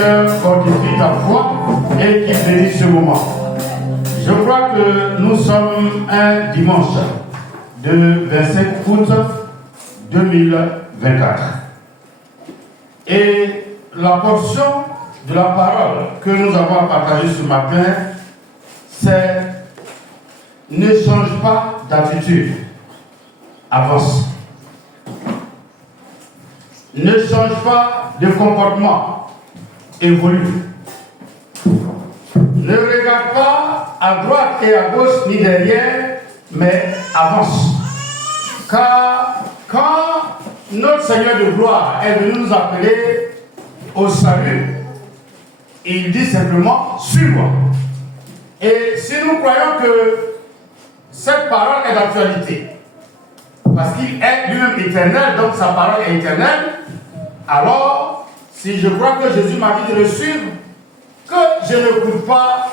Seigneur fortifie ta foi et qu'il bénisse ce moment. Je crois que nous sommes un dimanche de 27 août 2024. Et la portion de la parole que nous avons partagée ce matin, c'est « Ne change pas d'attitude, avance ». Ne change pas de comportement, évolue. Ne regarde pas à droite et à gauche ni derrière, mais avance. Car quand notre Seigneur de gloire est venu nous appeler au salut, il dit simplement « Suis-moi ». Et si nous croyons que cette parole est d'actualité, parce qu'il est lui-même éternel, donc sa parole est éternelle, alors, si je crois que Jésus m'a dit de le suivre, que je n'écoute pas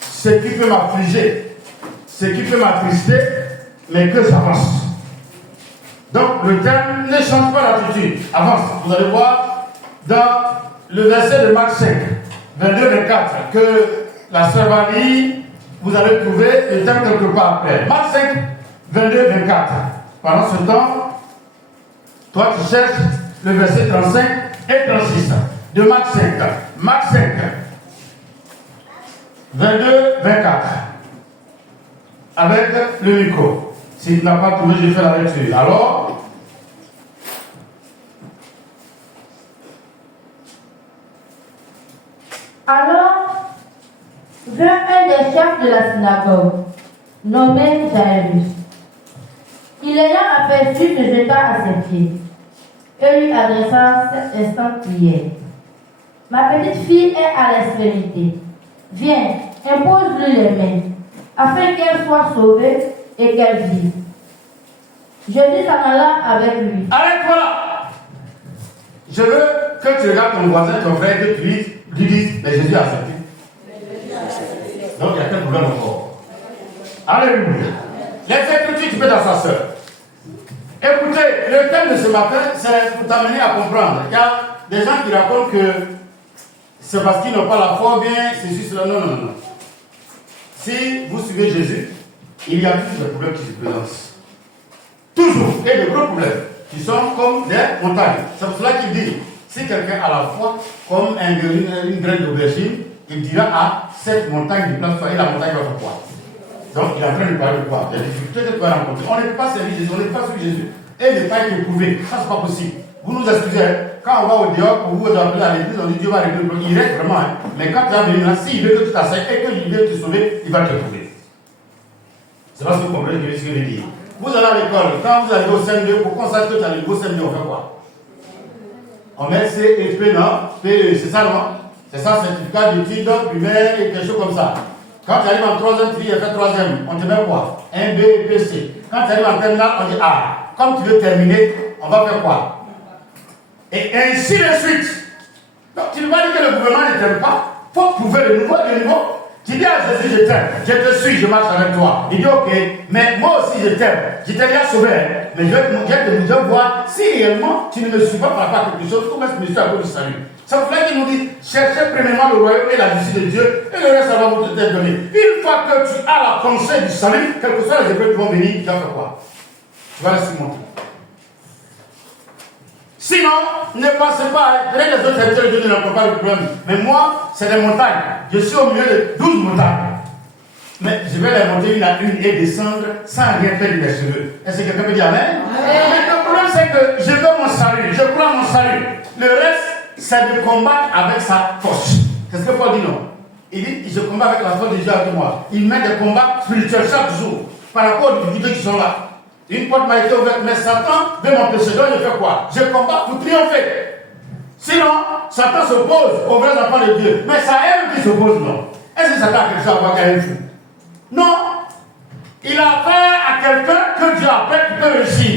ce qui peut m'affliger, ce qui peut m'attrister, mais que j'avance. Donc, le terme ne change pas l'attitude, avance. Vous allez voir dans le verset de Marc 5, 22-24, que la sœur va lire, vous allez trouver le terme quelque part après. Marc 5, 22-24. Pendant ce temps, toi tu cherches le verset 35 et 36 de Marc 5. Marc 5, 22-24. Avec le micro. Si tu n'as pas trouvé, je fais la lecture. Alors, vint un des chefs de la synagogue, nommé Jairus. Il l'ayant aperçu, se jeta à ses pieds et lui adressa cette instante prière. Ma petite fille est à l'extrémité. Viens, impose-lui les mains, afin qu'elle soit sauvée et qu'elle vive. Jésus s'en alla avec lui. Arrête-toi là. Je veux que tu regardes ton voisin, ton frère, que tu lui dises, mais Jésus a accepté. Donc il y a quel problème encore? Alléluia. Laissez tout de suite, tu peux dans sa soeur. Écoutez, le thème de ce matin, c'est pour t'amener à comprendre. Il y a des gens qui racontent que c'est parce qu'ils n'ont pas la foi, bien, c'est juste cela. Non, non, non. Si vous suivez Jésus, il y a toujours des problèmes qui se présentent. Toujours. Et de gros problèmes qui sont comme des montagnes. C'est pour cela qu'il dit, si quelqu'un a la foi comme une graine d'aubergine, il dira à cette montagne de place, et la montagne va faire quoi? Donc il est en train de parler de quoi? Des difficultés que tu vas rencontrer. On n'est pas servi Jésus, on n'est pas sur Jésus. Et ne pas être éprouvé. Ça, c'est pas possible. Vous nous excusez, quand on va au dehors pour vous appeler à l'église, on dit Dieu va régler le problème. Il reste vraiment. Hein. Mais quand tu vas venir là, s'il veut que tu t'asseyes et qu'il veut te sauver, il va te trouver. C'est parce que vous comprenez ce que je veux dire. Vous allez à l'école, quand vous allez au CM2, pour qu'on sache que tu as le beau CM2, on fait quoi? On met C et P, non? PE, c'est ça, non? C'est ça, certificat d'études primaires et quelque chose comme ça. Quand tu arrives en troisième, tu dis, fait troisième, on te met quoi? Un B et PC. Quand tu arrives en terminale, on dit A. Comme tu veux terminer, on va faire quoi? Et ainsi de suite. Donc tu ne vas pas dire que le gouvernement ne t'aime pas. Il faut prouver le niveau. Tu dis à Jésus, je t'aime, je te suis, je marche avec toi. Il dit, ok, mais moi aussi je t'aime. Je t'ai déjà sauvé, mais je vais te voir si réellement tu ne me suis pas par rapport à quelque chose, comment est-ce que je suis à cause du salut? C'est pour ça qu'il nous dit, cherchez premièrement le royaume et la justice de Dieu, et le reste, ça va vous être donné. Une fois que tu as la pensée du salut, quel que soit les épreuves qui vont venir, tu vas faire quoi? Tu vas rester monter. Sinon, ne pensez pas, les autres serviteurs de Dieu ne rencontrent pas le problème. Mais moi, c'est des montagnes. Je suis au milieu de 12 montagnes. Mais je vais les monter une à une et descendre sans rien faire de mes cheveux. Est-ce que quelqu'un peut dire Amen? Mais le problème, c'est que je veux mon salut, je crois mon salut. Le reste, c'est de combattre avec sa force. C'est ce que Paul dit, non? Il dit, je combats avec la force de Dieu avec moi. Il met des combats spirituels chaque jour par rapport aux difficultés qui sont là. Une porte m'a été ouverte, mais Satan veut m'empêcher. Donc je fais quoi? Je combats pour triompher. Sinon, Satan s'oppose aux vrais enfants de Dieu. Mais c'est elle qui s'oppose, non? Est-ce que Satan a quelque chose à voir qu'elle est fou? Non. Il a affaire à quelqu'un que Dieu appelle qui peut réussir.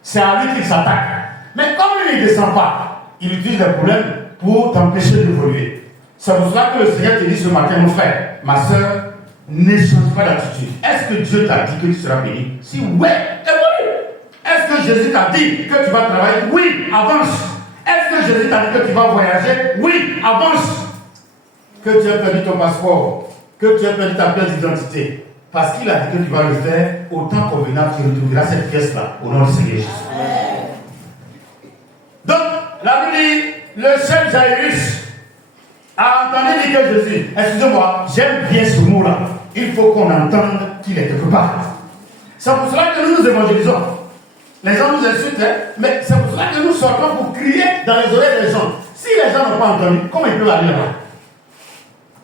C'est à lui qu'il s'attaque. Mais comme lui, il ne descend pas, il utilise des problèmes pour t'empêcher d'évoluer. C'est pour cela que le Seigneur te dit ce matin, mon frère, ma soeur, ne change pas d'attitude. Est-ce que Dieu t'a dit que tu seras béni? Si oui, évolue. Est-ce que Jésus t'a dit que tu vas travailler? Oui, avance. Est-ce que Jésus t'a dit que tu vas voyager? Oui, avance. Que tu as perdu ton passeport, que tu as perdu ta pièce d'identité. Parce qu'il a dit que tu vas le faire, autant convenable, tu retrouveras cette pièce-là, au nom de Seigneur Jésus. Donc, la Bible dit, le seul Jairus a entendu dire que Jésus, excusez-moi, j'aime bien ce mot-là. Il faut qu'on entende qu'il est quelque part. C'est pour cela que nous nous évangélisons. Les gens nous insultent, hein, mais c'est pour cela que nous sortons pour crier dans les oreilles des gens. Si les gens n'ont pas entendu, comment ils peuvent aller là-bas?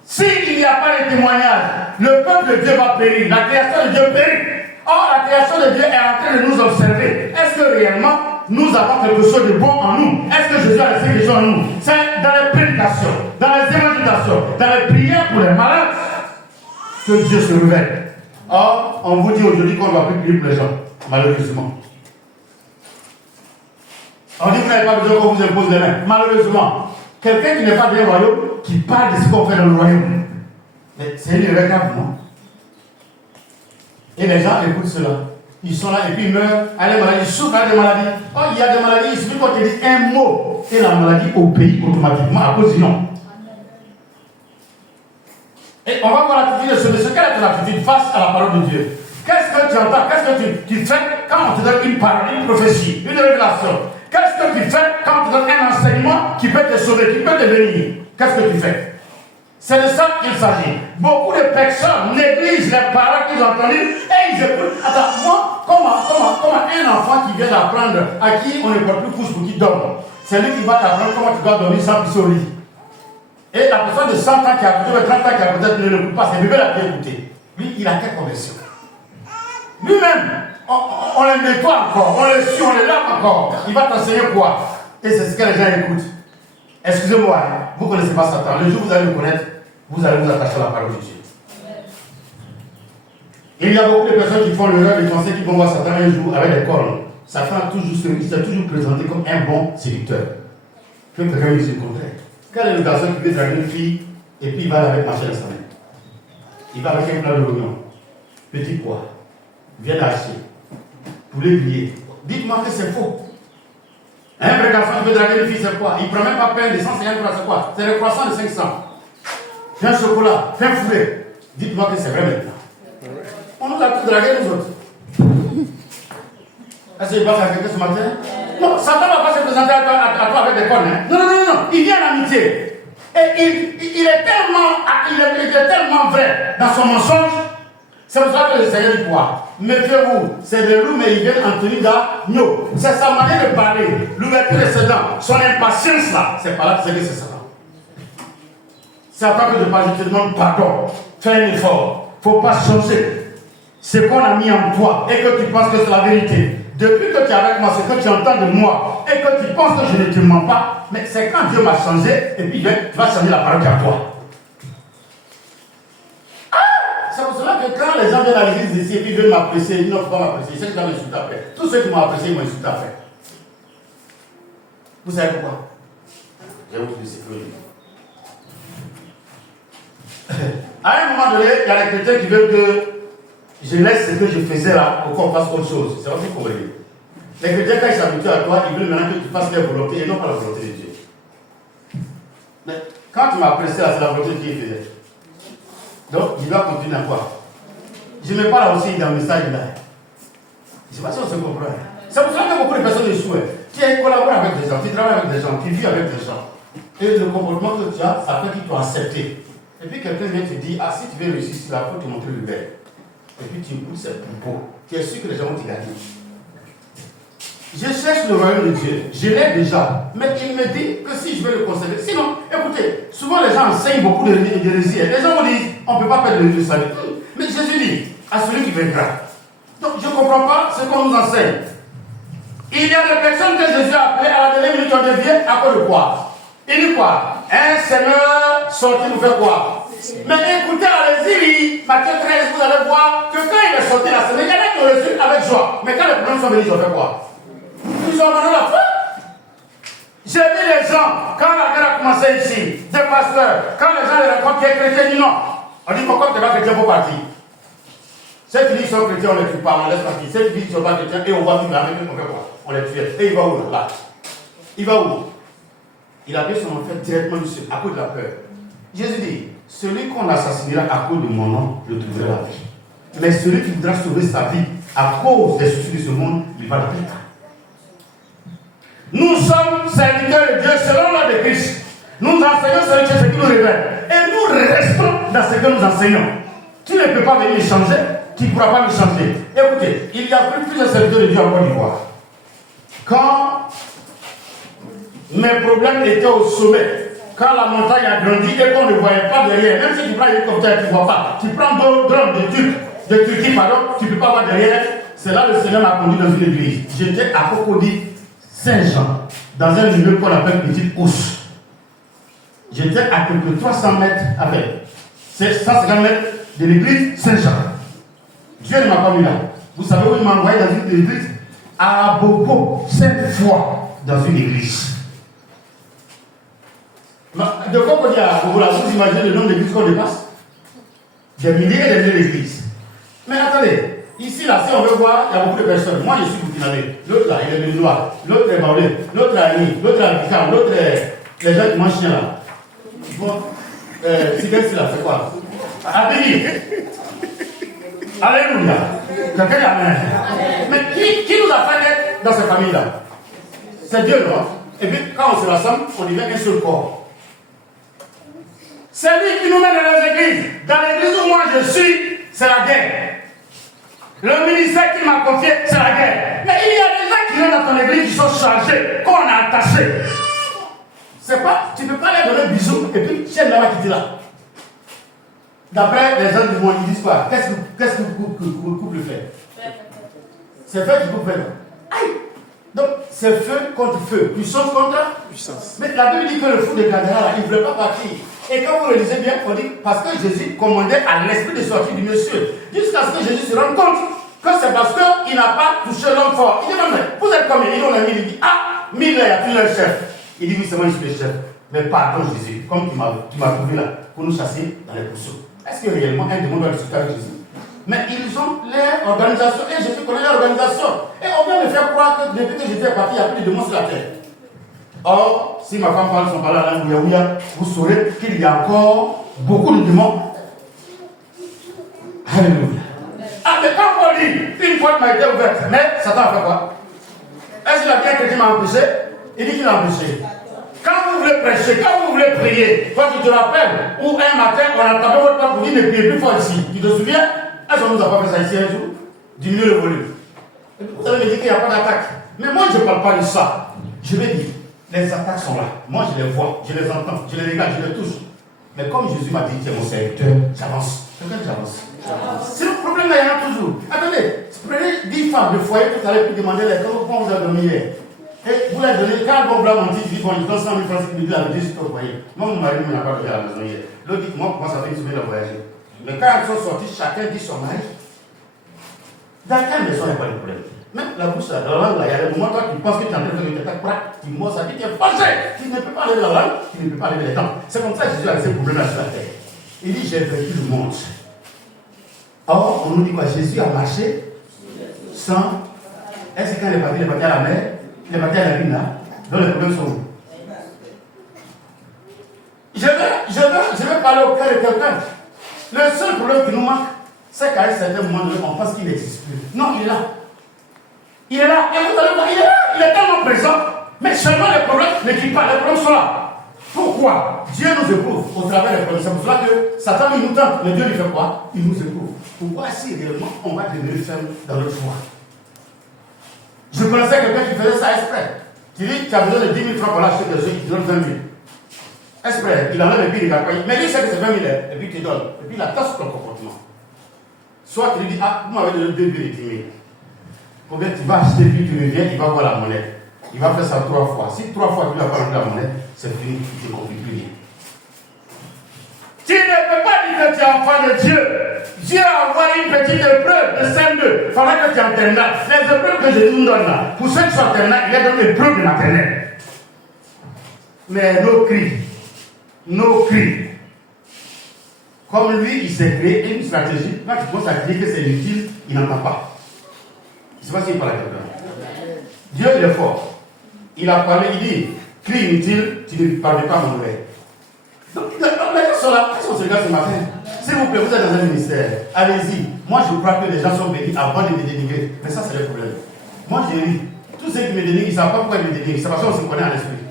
S'il n'y a pas de témoignage, le peuple de Dieu va périr, la création de Dieu périt. Or, la création de Dieu est en train de nous observer. Est-ce que réellement, nous avons quelque chose de bon en nous? Est-ce que Jésus a laissé quelque chose en nous? C'est dans les prédications, dans les évangélisations, dans les prières pour les malades que Dieu se révèle. Or, on vous dit aujourd'hui qu'on ne doit plus prier pour les gens, malheureusement. On dit que vous n'avez pas besoin qu'on vous impose les mains, malheureusement. Quelqu'un qui n'est pas dans le royaume, qui parle de ce qu'on fait dans le royaume. Mais c'est une irrécable, non? Et les gens écoutent cela. Ils sont là et puis ils meurent à des maladies, ils souffrent à des maladies. Oh, il y a des maladies, il suffit qu'on te dise un mot et la maladie obéit automatiquement à cause du nom. Et on va voir l'attitude de ce monsieur. Quelle est ton attitude face à la parole de Dieu? Qu'est-ce que tu entends? Qu'est-ce que tu fais quand on te donne une parole, une prophétie, une révélation? Qu'est-ce que tu fais quand on te donne un enseignement qui peut te sauver, qui peut te bénir? Qu'est-ce que tu fais? C'est de ça qu'il s'agit. Beaucoup de personnes négligent les paroles qu'ils ont entendues et ils écoutent. Attends, moi, comment un enfant qui vient d'apprendre à qui on ne peut plus couche pour qu'il dorme, c'est lui qui va t'apprendre comment tu dois dormir sans pisser au lit. Et la personne de 100 ans qui a écouté, 30 ans qui a peut-être ne l'écoute pas, c'est bébé la qui a écouté. Lui, il a quelle conversion? Lui-même, on le nettoie encore, on le suit, on le lave encore. Il va t'enseigner quoi? Et c'est ce que les gens écoutent. Excusez-moi, vous ne connaissez pas Satan. Le jour où vous allez le connaître, vous allez vous attacher à la parole de Dieu. Il y a beaucoup de personnes qui font l'erreur de penser qu'ils vont voir Satan un jour avec des cornes. Satan s'est toujours présenté comme un bon séducteur. Que quelqu'un me dise le contraire. Quel est le garçon qui veut draguer une fille et puis il va avec marcher dans sa main? Il va avec un plat de l'oignon, petit pois, viande hachée, poulet grillé. Dites-moi que c'est faux. Un vrai garçon qui veut draguer une fille, c'est quoi? Il ne prend même pas pain de 150 francs, c'est quoi? C'est le croissant de 500. Fait un chocolat, fait un fourré. Dites-moi que c'est vrai maintenant. On nous a tous dragués, nous autres. Est-ce qu'il va faire quelqu'un ce matin? Non, Satan ne va pas se présenter à toi avec des cornes. Hein? Non. Il vient en amitié. Et il est tellement vrai dans son mensonge. C'est pour ça que le Seigneur dit quoi? Méfiez-vous, c'est des loups, mais ils viennent en tenue d'agneau. C'est sa manière de parler, l'ouverture de ses dents, son impatience là. C'est pas là que c'est Satan. C'est après que je te demande pardon. Fais un effort. Il ne faut pas changer ce qu'on a mis en toi et que tu penses que c'est la vérité. Depuis que tu es avec moi, ce que tu entends de moi et que tu penses que je ne te mens pas, mais c'est quand Dieu m'a changé et puis tu vas changer la parole qui est à toi. C'est pour cela que quand les gens viennent à l'église ici et puis veulent m'apprécier, ils ne peuvent pas m'apprécier. Ils savent qu'ils doivent m'insulter après. Tous ceux qui m'ont apprécié, ils m'ont insulté après. Vous savez pourquoi? Je vais vous dire ce que je dis. À un moment donné, il y a des chrétiens qui veulent que je laisse ce que je faisais là pour qu'on fasse autre chose. C'est aussi pour aider. Les chrétiens, quand ils s'habituent à toi, ils veulent maintenant que tu fasses leur volonté et non pas la volonté de Dieu. Mais quand tu m'as apprécié là, c'est la volonté de Dieu qui faisait. Donc, il doit continuer à quoi? Je ne mets pas là aussi dans le message là. Je ne sais pas si on se comprend. C'est pour ça que beaucoup de personnes échouent. Tu collabores avec des gens, tu travailles avec des gens, tu vis avec des gens. Et le comportement que tu as, ça fait qu'ils t'ont accepté. Et puis quelqu'un vient te dire, ah, si tu veux réussir, il faut te montrer le verre. Et puis tu écoutes cette propos. Tu es sûr que les gens vont te garder. Je cherche le royaume de Dieu, je l'ai déjà, mais il me dit que si je veux le conserver. Sinon, écoutez, souvent les gens enseignent beaucoup d'hérésie. Les gens vont dire, on ne peut pas perdre le salut. Mais Jésus dit, à celui qui vaincra. Donc je ne comprends pas ce qu'on nous enseigne. Il y a des personnes que Jésus a appelées à la dernière minute, on devient à cause de quoi? Il dit quoi? Un Seigneur sorti nous fait quoi? Mais écoutez, allez-y, Matthieu 13, vous allez voir que quand il est sorti la semaine, il y en a qui ont reçu avec joie. Mais quand les problèmes sont venus, ils ont fait quoi? Ils ont abandonné la foi. J'ai vu les gens, quand la guerre a commencé ici, des pasteurs, quand les gens les rencontrent qui est chrétien, disent non. On dit pourquoi tu n'es pas chrétien pour partir? Ceux qui disent qu'ils sont chrétiens, on ne les tue pas, on les laisse partir. Ceux qui disent qu'ils ne sont pas chrétiens, et on va vivre avec eux, on fait quoi? On les tue. Et il va où là? Il va où? Il avait son enfant directement du ciel, à cause de la peur. Jésus dit, celui qu'on assassinera à cause de mon nom, je trouverai la vie. Mais celui qui voudra sauver sa vie à cause des soucis de ce monde, il va la perdre. Nous sommes serviteurs de Dieu selon l'ordre de Christ. Nous enseignons ce qui nous révèle. Et nous restons dans ce que nous enseignons. Tu ne peux pas venir changer, tu ne pourras pas me changer. Écoutez, il y a plusieurs serviteurs de Dieu en Côte d'Ivoire. Quand mes problèmes étaient au sommet, quand la montagne a grandi et qu'on ne voyait pas derrière, même si tu prends l'hélicoptère, tu ne vois pas. Tu prends d'autres drones de Turquie, pardon, tu ne peux pas voir derrière. C'est là que le Seigneur m'a conduit dans une église. J'étais à Cocody, Saint-Jean, dans un lieu qu'on appelle Petite Housse. J'étais à quelques 300 mètres avec. C'est 150 mètres de l'église Saint-Jean. Dieu ne m'a pas mis là. Vous savez où il m'a envoyé dans une église? À Bobo, 5 fois dans une église. De quoi on dit à Bobo là, vous imaginez le nombre d'églises qu'on dépasse? Des milliers et des milliers d'églises. Mais attendez, ici là, si on veut voir, il y a beaucoup de personnes. Moi je suis burkinabé, l'autre là, il est noir, l'autre est baoulé, l'autre est ami, l'autre est habitant, l'autre est les gens qui mangent chien là. Bon, c'est là, c'est quoi? Abéli. Alléluia. Quelqu'un dit Amen. Mais qui nous a fait naître dans cette famille-là? C'est Dieu, non? Et puis quand on se rassemble, on devient un seul corps. C'est lui qui nous met dans les églises. Dans l'église où moi je suis, c'est la guerre. Le ministère qu'il m'a confié, c'est la guerre. Mais il y a des gens qui viennent dans ton église qui sont chargés, qu'on a attachés. C'est pas, tu ne peux pas aller donner un bisou et puis tiens là-bas qui dit là. D'après les gens du monde, ils disent quoi? Qu'est-ce que le couple fait? C'est feu qui coupe feu. Aïe! Donc, c'est feu contre feu. Puissance contre puissance. Mais la Bible dit que le fou de Gadara, là, il ne voulait pas partir. Et quand vous le lisez bien, on dit parce que Jésus commandait à l'esprit de sortir du monsieur. Jusqu'à ce que Jésus se rende compte que c'est parce qu'il n'a pas touché l'homme fort. Il dit non, mais vous êtes combien? Il dit, il dit ah, 1000 là, il y a plusieurs chefs. Il dit oui, c'est moi, je suis le chef. Mais pardon, Jésus, comme tu m'as trouvé là, pour nous chasser dans les pousseaux. Est-ce que réellement un démon doit discuter avec Jésus? Mais ils ont leur organisation, et Jésus connaît leur organisation. Et on vient me faire croire que depuis que j'étais parti, il n'y a plus de démons sur la terre. Or, si ma femme parle son parler à la langue ouïa, vous saurez qu'il y a encore beaucoup de démons. Alléluia. Ah, mais quand on dit, une porte m'a été ouverte, mais Satan a fait quoi? Est-ce qu'il a bien quelqu'un m'a empêché? Il dit qu'il a empêché. Quand vous voulez prêcher, quand vous voulez prier, quand tu te rappelles, ou un matin, on a tapé votre porte pour dire ne priez plus fort ici. Tu te souviens? Est-ce qu'on nous a pas fait ça ici un jour? Diminuer le volume. Vous allez me dire qu'il n'y a pas d'attaque. Mais moi, je ne parle pas de ça. Je vais dire, les attaques sont là. Moi, je les vois, je les entends, je les regarde, je les touche. Mais comme Jésus m'a dit, tu es mon serviteur, j'avance. Quelqu'un j'avance. C'est le problème, là, il y en a toujours. Attendez, prenez 10 femmes de foyer, tout à l'heure, pour demander comment vous avez dormi hier. Et vous l'avez donné, quand bon blanc mon dit, bon, je donne 100 000 francs, il me dit la vérité, je au foyer. Moi, mon mari ne m'a pas donné à la maison hier. L'autre dit, moi, comment ça fait une semaine de voyager? Mais quand elles sont sorties, chacun dit son mari. Dans quelle maison il n'y a pas de problème? Même la bouche, la langue, il y a des moments, toi, tu penses que tu es en train de faire une attaque, tu mords, ça dit, tu es fâché. Tu ne peux pas lever la langue, tu ne peux pas lever les dents. C'est comme ça que Jésus a ces problèmes-là sur la terre. Il dit, j'ai vaincu le monde. Or, on nous dit quoi? Jésus a marché sans. Est-ce que quand il est parti à la mer, il est parti à la lune là, donc les problèmes sont où? Je vais parler au cœur de quelqu'un. Le seul problème qui nous manque, c'est qu'à un certain moment donné, on pense qu'il n'existe plus. Non, il est là. Il est là. Et vous allez voir, il est là. Il est tellement présent. Mais seulement les problèmes ne quittent pas. Les problèmes sont là. Pourquoi? Dieu nous éprouve au travers des problèmes. C'est pour cela que Satan, il nous tente. Mais Dieu lui fait quoi? Il nous éprouve. Pour voir si réellement on va devenir ferme dans notre foi. Je connaissais quelqu'un qui faisait ça exprès. Tu dis, tu as besoin de 10 000 francs pour l'acheter quelque chose, il te donne 20 000. Exprès, il enlève et puis il regarde. Mais lui, c'est que c'est 20 000 et puis il te donne. Et puis il attend sur ton comportement. Soit tu lui dis, ah, vous m'avez donné 2 billets de 10 000. Combien tu vas acheter, puis tu reviens, il va voir la monnaie. Il va faire ça 3 fois. Si 3 fois tu n'as pas rentré la monnaie, c'est fini, tu ne compliques plus rien. Tu ne peux pas dire que tu es enfant de Dieu. Dieu a envoyé une petite épreuve de CM2. Il faudra que tu es en terminale. Les épreuves que je nous donne là, pour ceux qui sont en terminale, il y a des épreuves de maternelle. Mais nos cris, comme lui, il s'est créé une stratégie. Quand tu commences à crier que c'est inutile, il n'entend pas. Je ne sais pas s'il parle à quelqu'un. Dieu, il est fort. Il a parlé, il dit, cri inutile, tu ne parles pas mon oreille. Donc, les gens sont là, qu'est-ce qu'on se regarde ce matin? S'il vous plaît, vous êtes dans un ministère, allez-y. Moi, je crois que les gens sont bénis avant de me dénigrer. Mais ça, c'est le problème. Moi, je ris. Tous ceux qui me dénigrent, ils ne savent pas pourquoi ils me dénigrent. C'est parce qu'on se connaît en esprit.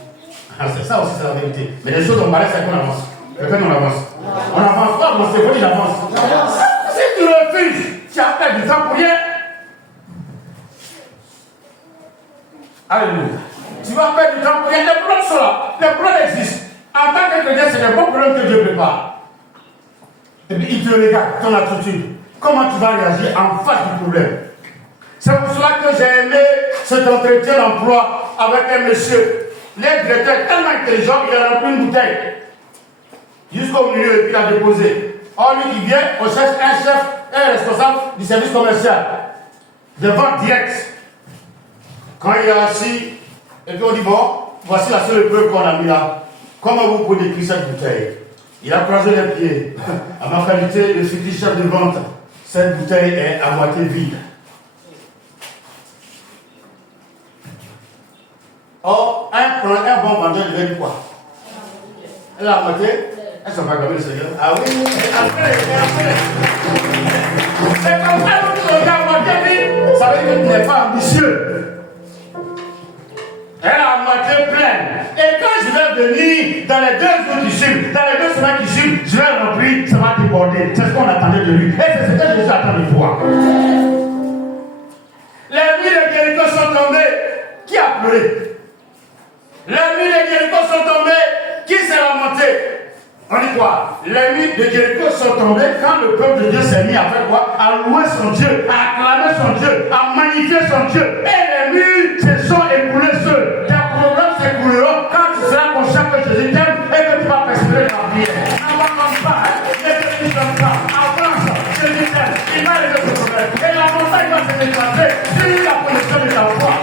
Alors, c'est ça aussi, c'est la vérité. Mais les choses, on paraît, c'est qu'on avance. On avance. On n'avance pas, mon cerveau, il avance. Si tu refuses, tu as perdu du temps pour rien. Alléluia. Tu vas perdre du temps pour rien. Les problèmes sont là. Les problèmes existent. En tant que chrétien, c'est des bons problèmes que Dieu prépare. Et puis il te regarde, ton attitude. Comment tu vas réagir en face du problème. C'est pour cela que j'ai aimé cet entretien d'emploi avec un monsieur. Les directeurs tellement intelligent, il a rempli une bouteille. Jusqu'au milieu, il a déposé. Or, lui qui vient, on cherche un chef, un responsable du service commercial. De vente directe. Quand il est assis, et puis on dit, bon, voici la seule preuve qu'on a mis là. Comment vous pouvez décrire cette bouteille? Il a croisé les pieds. À ma qualité de futur chef de vente, cette bouteille est à moitié vide. Or, un bon vendeur devait dire quoi? Elle a à moitié? Elles ne sont pas comme le Seigneur. Ah oui? Après. C'est comme ça que tu regardes à moitié vide. Ça veut dire que tu n'es pas ambitieux. Elle est à moitié pleine. Et quand je vais venir dans les 2 jours qui suivent, dans les 2 semaines qui suivent, je vais remplir, ça va déborder. C'est ce qu'on attendait de lui. Et c'est ce que Jésus attend de toi. Les nuits de Jéricho sont tombées. Qui a pleuré? Les nuits de Jéricho sont tombées. Qui s'est remonté? On dit quoi? Les nuits de Jéricho sont tombées quand le peuple de Dieu s'est mis à faire quoi? À louer son Dieu, à acclamer son Dieu, à magnifier son Dieu. Et les nuits se sont écoulées seules. Tes problèmes s'écouleront quand tu seras conscient que Jésus t'aime et que tu vas persévérer dans la prière. N'abandonne pas, ne te limite pas. Avance, Jésus t'aime, il va régler tes problèmes. Et la montagne va se déplacer sur la position de ta foi.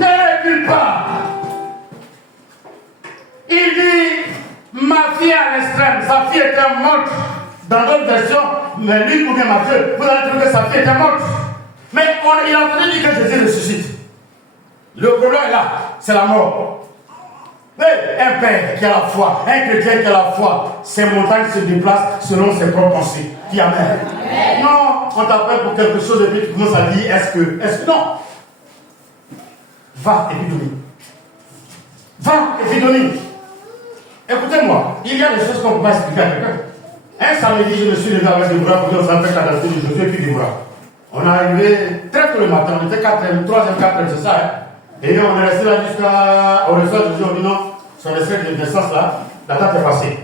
Ne recule pas. Il dit, ma fille à l'extrême, sa fille était morte. Dans d'autres versions, mais lui ou bien ma fille, vous allez trouver que sa fille était morte. Mais il a entendu dire que Jésus ressuscite. Le problème est là, c'est la mort. Mais un père qui a la foi, un chrétien qui a la foi, ses montagnes se déplacent selon ses propres pensées. Dis amen. Non, on t'appelle pour quelque chose et puis tu commences à dire est-ce que non. Va et puis domine. Va et puis domine. Écoutez-moi, il y a des choses qu'on ne peut pas expliquer à quelqu'un. Un samedi, je me suis levé avec des bras pour dire on s'en fait catastrophe de Josué et puis des bras. On est arrivé très tôt le matin, on était 4h, 3h, 4h, c'est ça. Hein? Et on est resté là jusqu'au restaurant de Dieu, on dit non, son essai de naissance là, la date est passée.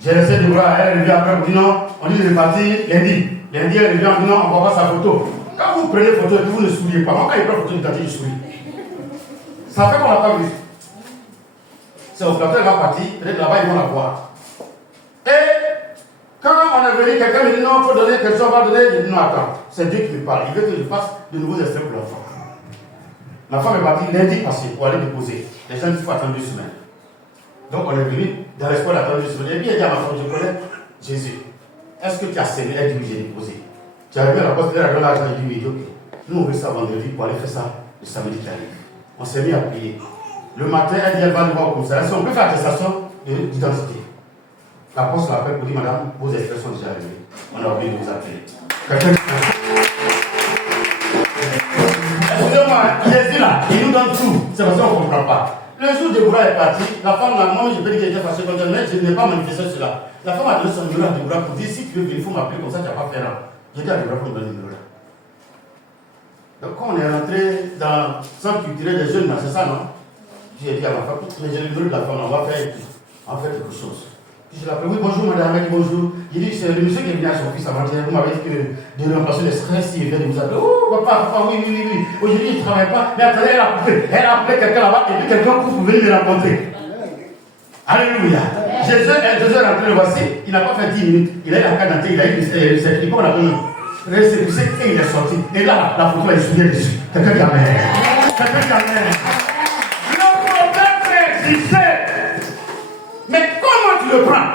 J'ai laissé des bras, elle est arrivée après, on dit non, on dit de partir lundi. Lundi, elle revient, on dit non, on va voir sa photo. Quand vous prenez photo et que vous ne souriez pas, moi quand il prend photo d'identité, je souris. Ça fait qu'on n'a pas vu. C'est au plateau, elle va partir, peut-être là-bas, ils vont la voir. Et quand on est venu, quelqu'un me dit non, il faut donner quelque chose, on va donner. Je dis non, attends, c'est Dieu qui me parle. Il veut que je fasse de nouveaux extraits pour l'enfant. La femme est partie lundi passé pour aller déposer. Les gens disent qu'il faut attendre 2 semaines. Donc on est venu dans l'espoir d'attendre 2 semaines. Et puis il dit à ma femme, je connais Jésus. Est-ce que tu as sémé? Elle dit oui, j'ai déposé. Tu es arrivé à la poste, elle a donné l'argent, elle dit oui, ok. Nous on veut ça vendredi pour aller faire ça le samedi qui arrive. On s'est mis à prier. Le matin, elle dit elle va nous voir au commissariat. On peut faire attestation d'identité. La poste l'appelle pour dire madame, vos extraits sont déjà arrivés. On a oublié de vous appeler. Excusez-moi, Jésus là, il nous donne tout. C'est parce qu'on ne comprend pas. Le jour de Déborah est parti, la femme, moi je peux dire qu'elle était fâchée contre elle, mais je n'ai pas manifesté cela. La femme a donné son numéro à Déborah pour dire si tu veux venir, il faut m'appeler comme ça, tu n'as pas fait là. J'ai dit à Déborah pour me donner le numéro là. Donc quand on est rentré dans le centre culturel des jeunes, c'est ça non? J'ai dit à ma femme, mais j'ai le numéro de la femme, on va faire quelque chose. Puis je l'appelle, oui bonjour madame, elle dit bonjour. J'ai dit, c'est le monsieur qui est venu à son fils avant-hier, vous m'avez dit que de remplacer le stress, il vient de vous appeler. Oh papa, oui. Aujourd'hui il ne travaille pas, mais attendez, elle a appelé quelqu'un là-bas et puis quelqu'un pour venir me rencontrer. Alléluia. Jésus est rentré, le voici, il n'a pas fait 10 minutes, il a eu la carte d'identité, il a eu le certificat, on a donné. Récépissé et il est sorti. Et là, la photo est souriée dessus. Quelqu'un qui amène. Le problème peut exister. Mais comment tu le prends?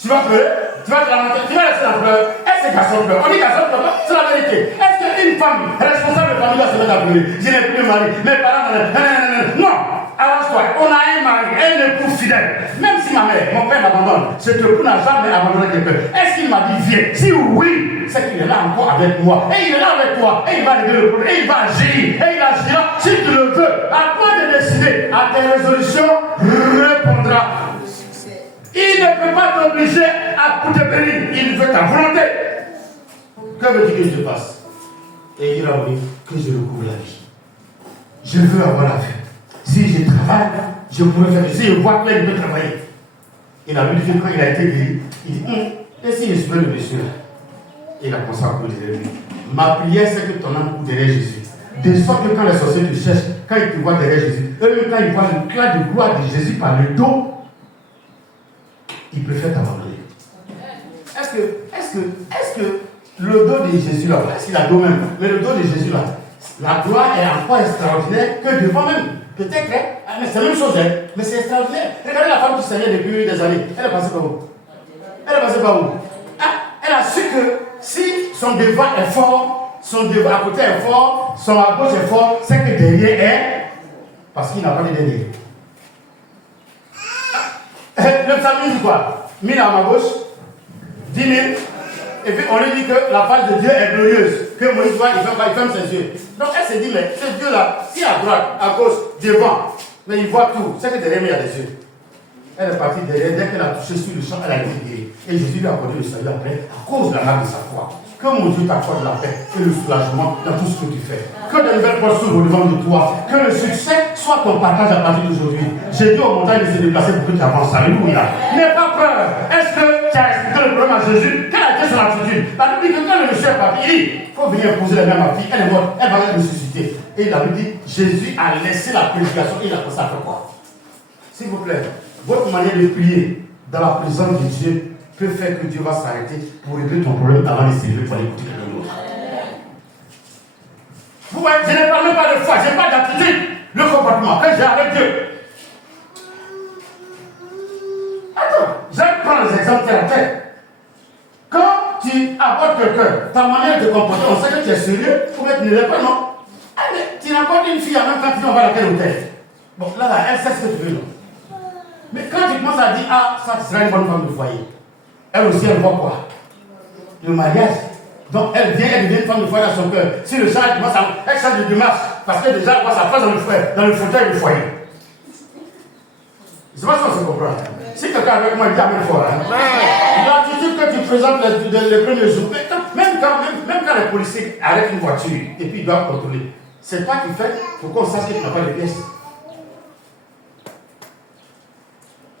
Tu vas pleurer, tu vas te lamenter, tu vas laisser la pleurer. Est-ce que garçon pleure? On dit garçon pleure, c'est la vérité. Est-ce une femme responsable de famille doit se mettre à pleurer. Je n'ai plus de mari, mes parents, non. Arrange-toi, on a un mari, un époux fidèle. Même si ma mère, mon père m'abandonne, cet époux n'a jamais abandonné quelqu'un. Est-ce qu'il m'a dit viens? Si oui, c'est qu'il est là encore avec moi. Et il est là avec toi. Et il va régler le problème. Et il va agir. Et il agira si tu le veux. À toi de décider. À tes résolutions, répondra. Il ne peut pas t'obliger à te bénir. Il veut ta volonté. Que veux-tu que je fasse? Et il dira oui, que je recouvre la vie. Je veux avoir la vie. Si je travaille, je pourrais faire. Si je vois que je peux travailler. Il a vu que quand il a été guéri, il dit et si je suis le monsieur là? Il a commencé à courir derrière lui. Ma prière, c'est que ton âme court derrière Jésus. De sorte que quand les sorciers te cherchent, quand ils te voient derrière Jésus, eux, quand ils voient le clan de gloire de Jésus par le dos, ils préfèrent t'abandonner. Est-ce que le dos de Jésus là, est-ce qu'il a dos même? Mais le dos de Jésus là, la gloire est encore extraordinaire que devant même. Peut-être, hein? Mais c'est la même chose, hein? Mais c'est extraordinaire. Regardez la femme qui saignait depuis des années. Elle est passée par où? Elle est passée par où? Elle a su que si son devant est fort, son devant à côté est fort, son à gauche est fort, c'est que derrière est. Parce qu'il n'a pas de derrière. Le psalmiste dit quoi? 1000 à ma gauche, 10 000. Et puis on lui dit que la face de Dieu est glorieuse. Que Moïse voit, il ferme ses yeux. Donc elle se dit, mais ce Dieu-là, si à droite, à gauche, devant, mais il voit tout, c'est que derrière il y a des yeux. Elle est partie derrière, dès qu'elle a touché sur le champ, elle a été guérie. Et Jésus lui a accordé le salut après, à cause de la marque de sa foi. Que mon Dieu t'accorde la paix et le soulagement dans tout ce que tu fais. Que de nouvelles portes s'ouvrent devant de toi. Que le succès soit ton partage à partir d'aujourd'hui. J'ai dit aux montagnes de se déplacer pour que tu avances. Alléluia. N'aie pas peur. Est-ce que tu as expliqué le problème à Jésus? Quelle a été son attitude? La Bible dit que quand le monsieur est parti, il faut venir poser la main à ma fille. Elle est morte. Elle va la ressusciter. Et la Bible dit, Jésus a laissé la prédication et il a commencé à faire quoi? S'il vous plaît, votre manière de prier dans la présence de Dieu peut faire que Dieu va s'arrêter pour régler ton problème avant de s'élever pour aller écouter quelqu'un d'autre. Vous voyez, je ne parle même pas de foi, je parle d'attitude, le comportement que j'ai avec Dieu. Attends, je vais prendre les exemples terre à terre. Quand tu abordes quelqu'un, ta manière de comporter, on sait que tu es sérieux, il faut mettre une réponse, non? Allez, tu rencontres une fille en même temps que tu vas à quel hôtel. Bon, là, elle sait ce que tu veux, non? Mais quand tu commences à dire, ah, ça sera une bonne femme de foyer, elle aussi, elle voit quoi? Le mariage. Donc, elle devient une femme de foyer dans son cœur. Si le genre commence à. Elle change de démarche, parce que déjà, elle voit sa place dans le fauteuil du foyer. Je ne sais pas si on se comprend. Si quelqu'un avec moi, il dit amen fort. L'attitude que tu présentes les premiers jours, même quand les policiers arrêtent une voiture et puis ils doivent contrôler, c'est toi qui fais pour qu'on sache que tu n'as pas de pièces.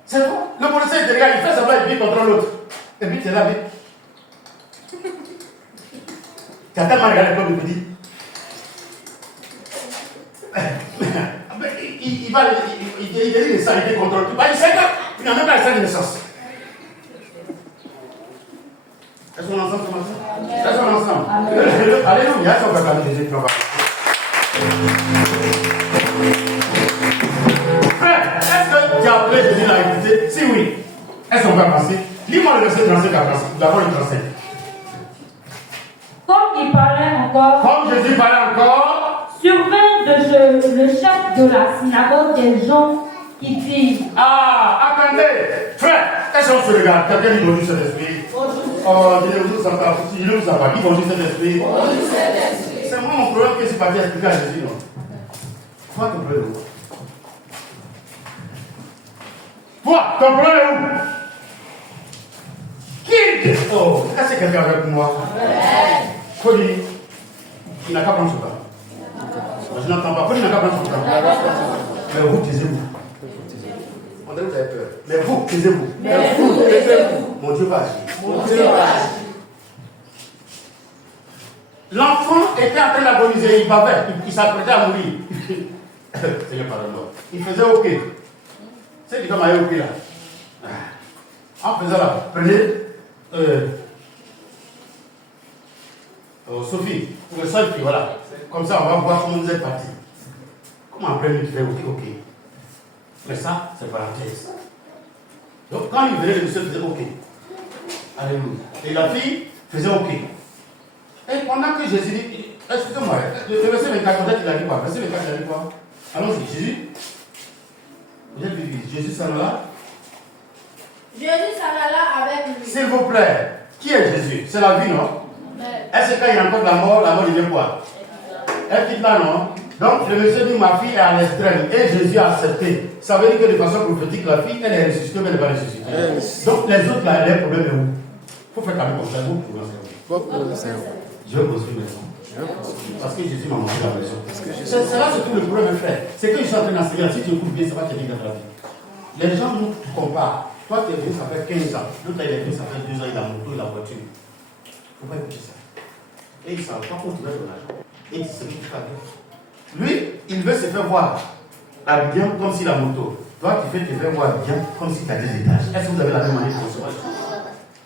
C'est toi. Le policier il te regarde, il fait semblant et puis il contrôle l'autre. Et puis tu es là, mais. Tu as tellement regardé comme il me dit. Il dit les sangs, il contrôle tout. Il sait qu'il n'a même pas les sangs de naissance. Est-ce qu'on est ensemble ce matin? Est-ce qu'on est ensemble? Alléluia. Est-ce qu'on peut parler de Jésus? Frère, est-ce que tu as appelé Jésus à écouter? Si oui, est-ce qu'on peut avancer? Lis-moi le verset 35 à 35. D'abord le 35. Comme il parlait encore, Comme Jésus parlait encore, survint le chef de la synagogue des gens qui disent ah, attendez, frère, est-ce qu'on se regarde? Quelqu'un dit bonjour Saint-Esprit. Oh, il vous a pas dit bonjour Saint-Esprit. C'est moi mon problème que je suis parti expliquer à Jésus, non? Quoi ton problème? Toi, ton problème est où? Qui? Oh, est-ce que quelqu'un avec moi? Faut dire, il n'a qu'à prendre son temps. Je n'entends pas. Faut dire, il n'a qu'à prendre son temps. Mais vous, taisez-vous. On dirait que vous avez peur. Mais vous, taisez-vous. Mon Dieu va agir. L'enfant était en train d'agoniser, il bavait, il s'apprêtait à mourir. Seigneur, pardonne-moi. Il faisait OK. C'est comme aller OK là. En faisant là, prenez Sophie, le seul qui, voilà. Comme ça, on va voir comment vous êtes parti. Comment après, tu fais OK. Mais ça, c'est parenthèse. Donc, quand il venait, le monsieur faisait OK. Alléluia. Et la fille faisait OK. Et pendant que Jésus dit, Excusez-moi, le verset 24, peut-être qu'il a dit quoi? Verset 24, il a dit quoi? Allons-y, Jésus. Vous êtes vite, Jésus s'en va. Jésus s'en alla avec lui. S'il vous plaît, qui est Jésus? C'est la vie, non? Est-ce que quand il rencontre la mort devient quoi? Elle quitte là, non? Donc le monsieur dit, ma fille est à l'extrême et Jésus a accepté. Ça veut dire que de façon prophétique, la fille, elle est ressuscitée, mais elle n'est pas ressuscitée. Donc les autres, là, leur problème est où? Il faut faire quand même comme ça, vous pouvez faire. Je vais construire une maison. Parce que Jésus m'a montré la maison. C'est là surtout le problème, frère. C'est que je suis en train d'enseigner. Si tu écoutes bien, ça va t'aider dans la vie. Les gens nous comparent. Toi, tu es venu, ça fait 15 ans. L'autre, il est venu, ça fait 2 ans, il a moto, il a voiture. Il ne faut pas écouter ça. Et il ne savent pas où tu vas ton argent. Et il se fait pas bien. Lui, il veut se faire voir bien comme s'il a moto. Toi, tu fais te faire voir bien comme si tu as 2 étages. Est-ce que vous avez la même manière de recevoir?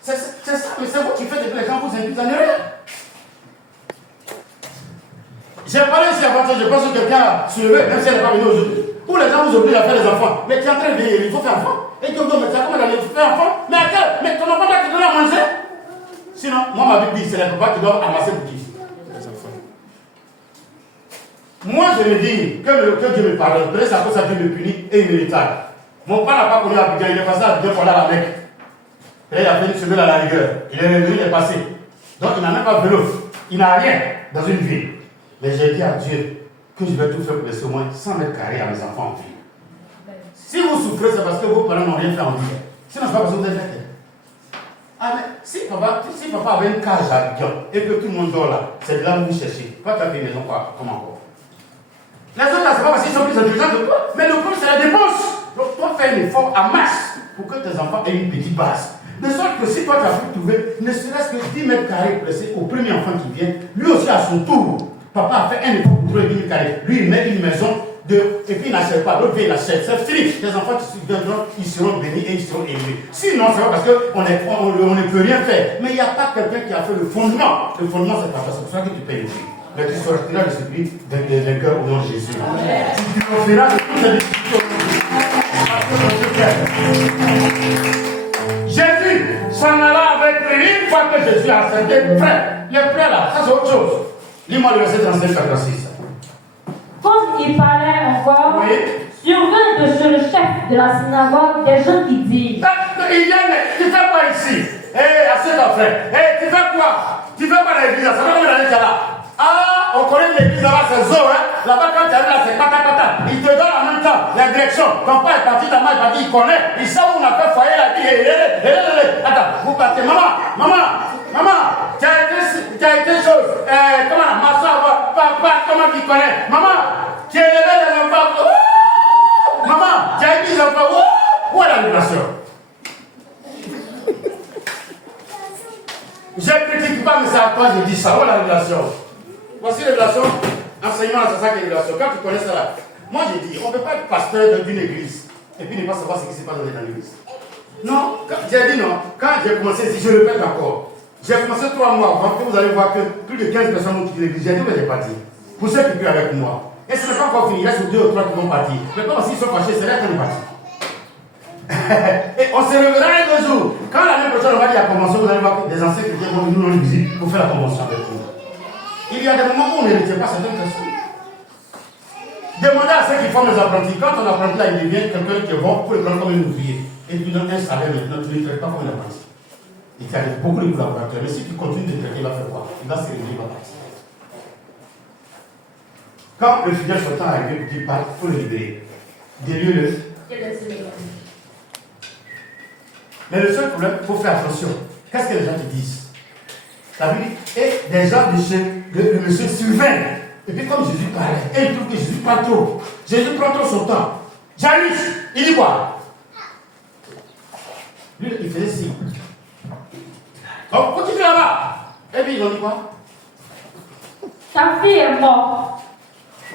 C'est ça, mais c'est vous qui faites que les gens vous invitent à rien. J'ai parlé ici avant, je pense que quelqu'un a soulevé, même si elle n'est pas venue aujourd'hui. Où les gens vous obligent à faire des enfants. Mais tu es en train de dire, il faut faire enfant. Et tu me dis, mais tu as combien d'années pour faire enfant? Mais ton enfant doit te donner à manger. Sinon, moi, ma Bible dit, c'est les papas qui doivent amasser pour qui? Moi, je me dis que Dieu me pardonne. Peut-être c'est à cause ça Dieu me punit et il me retarde. Mon père n'a pas connu Abidjan, il est passé à Abidjan pour aller à la Mecque. Et il a fait une semaine à la rigueur. Il est revenu, il est passé. Donc il n'a même pas vélo. Il n'a rien dans une ville. Mais j'ai dit à Dieu que je vais tout faire pour laisser au moins 100 mètres carrés à mes enfants en ville. Si vous souffrez, c'est parce que vos parents n'ont rien fait en ville. Sinon, c'est pas parce que vous êtes fait. Ah, mais si papa avait une cage à Abidjan et que tout le monde dort là, c'est de là où vous cherchez. Toi, tu as fait une maison quoi? Comment encore? Les autres là, c'est pas parce qu'ils sont plus intelligents que toi, mais le problème, c'est la dépense. Donc, toi, fais un effort à masse pour que tes enfants aient une petite base. De sorte que si toi, tu as pu trouver, ne serait-ce que 10 mètres carrés placés au premier enfant qui vient, lui aussi à son tour, papa a fait un effort pour trouver 10 mètres carrés. Lui, il met une maison et puis il n'achète pas, l'autre vient, il achète. C'est fini. Tes enfants, ils seront bénis et ils seront élevés. Sinon, c'est pas parce qu'on ne peut rien faire. Mais il n'y a pas quelqu'un qui a fait le fondement. Le fondement, c'est papa. C'est pour ça que tu payes le prix. Mais tu sortiras de ce prix d'un cœur au nom de Jésus. Tu triompheras de toutes les difficultés. Jésus s'en alla avec lui une fois que Jésus a accepté. Frère, il est prêt là, ça c'est autre chose. Lis-moi le verset 35-46. Comme il parlait encore, Oui. survint de chez le chef de la synagogue des gens qui disent: Il vient, tu fais quoi ici? Assieds-toi, frère. Tu fais quoi? Tu fais quoi dans l'église? Ça fait combien d'années tu es là? Ah, on connaît l'église là-bas, c'est Zo, hein? Là-bas, quand tu arrives là, c'est pata. Il te donne en même temps la direction. Ton père est parti, ta mère est partie, il connaît. Il sait où on a fait foyer là. Attends, vous partez. Maman, tu as été chose. Comment, ma soeur, papa, comment tu connais? Maman, tu as élevé les enfants. Maman, tu as élevé les enfants. Où est la révélation? Je ne critique pas, mais c'est à toi que je dis ça. Où est la révélation? Voici la révélation, enseignement, c'est ça qui est la révélation. Quand tu connais ça là, moi j'ai dit, on ne peut pas être pasteur d'une église et puis ne pas savoir ce qui s'est passé dans l'église. Non, j'ai dit non. Quand j'ai commencé ici, je le répète encore. J'ai commencé 3 mois avant que vous allez voir que plus de 15 personnes ont quitté l'église. J'ai dit, mais j'ai parti. Pour ceux qui étaient avec moi. Et ce n'est pas encore fini, il reste 2 ou 3 qui vont partir. Mais comme s'ils sont fâchés, c'est là qu'on est parti. Et on se réveillera un jour. Quand l'année prochaine on va dire la convention, vous allez voir que des anciens chrétiens vont nous rendre visite pour faire la convention avec nous. Il y a des moments où on ne retient pas certaines personnes. Demandez à ceux qui font les apprentis. Quand on apprenti là, il devient quelqu'un qui est bon pour le prendre comme un ouvrier. Et tu donnes un salaire maintenant, tu ne le traites pas comme un apprenti. Il y a beaucoup de collaborateurs. Mais si tu continues de traiter, il va faire quoi? Il va se réveiller, il va partir. Quand le fidèle sortant est arrivé pour qu'il parte, il faut le libérer. Délieu-le. Mais le seul problème, il faut faire attention. Qu'est-ce que les gens te disent? La Bible dit, et des gens de chez le monsieur Sylvain. Et puis comme Jésus parlait, et il trouve que Jésus parle trop. Jésus prend trop son temps. Jairus, il dit quoi? Lui, il faisait ci. Donc, continue là-bas. Et puis ils ont dit quoi? Ta fille est morte.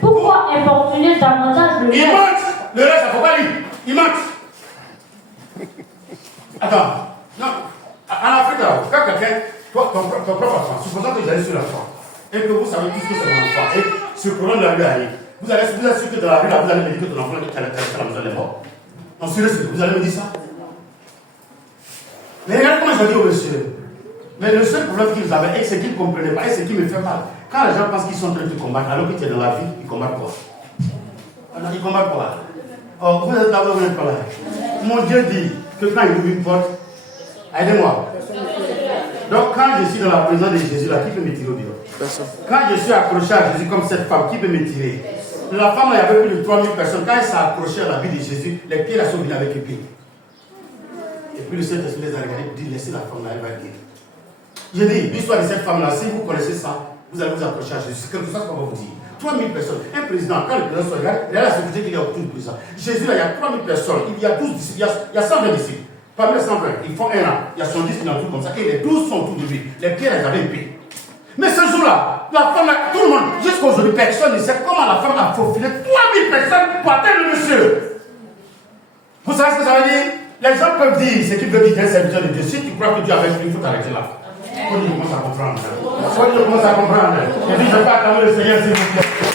Pourquoi importuner davantage le Il reste? ment. Le reste, il ne faut pas lire. Il ment. Attends. Non. En Afrique, là, quand quelqu'un, toi, ton propre enfant, supposons que vous allez sur l'enfant, et que vous savez tout ce que c'est mon enfant, et ce courant de la rue arrive, vous allez sûr que dans la rue, là, vous allez me dire que ton enfant est à la maison des morts. Non, sérieux, vous allez me dire ça? Mais regarde comment ils ont dit au monsieur. Mais le seul problème qu'ils avaient, c'est qu'ils ne comprenaient pas, et ce qui me fait mal, Quand les gens pensent qu'ils sont en train de te combattre, alors que tu es dans la vie, ils combattent quoi? Alors, ils combattent quoi? Oh, vous êtes là, vous n'êtes pas là. Mon Dieu dit que quand il ouvre une porte, aidez-moi. Donc, quand je suis dans la présence de Jésus, là, qui peut me tirer au dehors? Quand je suis accroché à Jésus comme cette femme, qui peut me tirer? La femme, là, il y avait plus de 3000 personnes. Quand elle s'est accrochée à la vie de Jésus, les pieds là sont venus avec les pieds. Et puis le Saint-Esprit les a regardés et dit, laissez la femme là, elle va dire. Je dis, l'histoire de cette femme là, si vous connaissez ça, vous allez vous accrocher à Jésus. Quelque chose qu'on va vous dire. 3000 personnes. Un président, quand le président se regarde, il y a la sécurité qu'il y a autour du président. Jésus là, il y a 3000 personnes. Il y a 12 disciples, il y a 120 disciples. Parmi les 120, ils font un an. Il y a 70 qui l'entourent comme ça. Et les 12 sont autour de lui. Les pieds, les avaient épais. Mais ce jour-là, la femme, là, tout le monde, jusqu'aujourd'hui, personne ne sait comment la femme a faufilé 3000 personnes pour atteindre le monsieur. Vous savez ce que ça veut dire? Les gens peuvent dire ce qu'ils veulent dire d'un serviteur de Dieu. Si tu crois que Dieu avec lui, il faut t'arrêter là. Il faut que tu commences à comprendre. Il faut que tu commences à comprendre. Et puis, je vais pas attendre le Seigneur, s'il vous plaît.